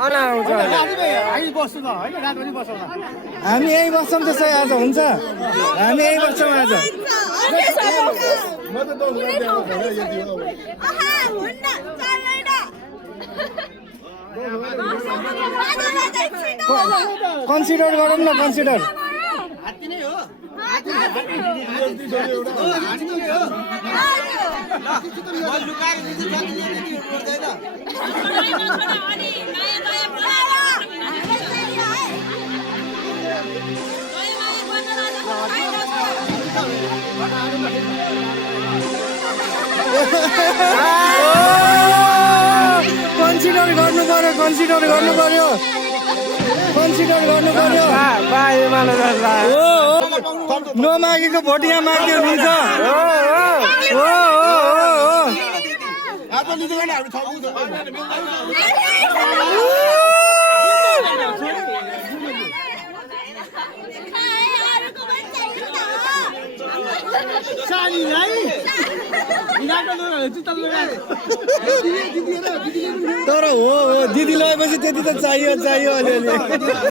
अनाउँछ हामी यही बस्छौँ त्यसै आज हुन्छ हामी यही बस्छौँ आज कन्सिडर गरौँ न कन्सिडर कन्सिडर गर्नु पर्यो कन्सिडर गर्नु पर्यो कन्सिडर गर्नु पर्यो नमागेको भोट यहाँ माग्यो मिल्छ तर हो दिदी लगाएपछि त्यति त चाहियो अलिअलि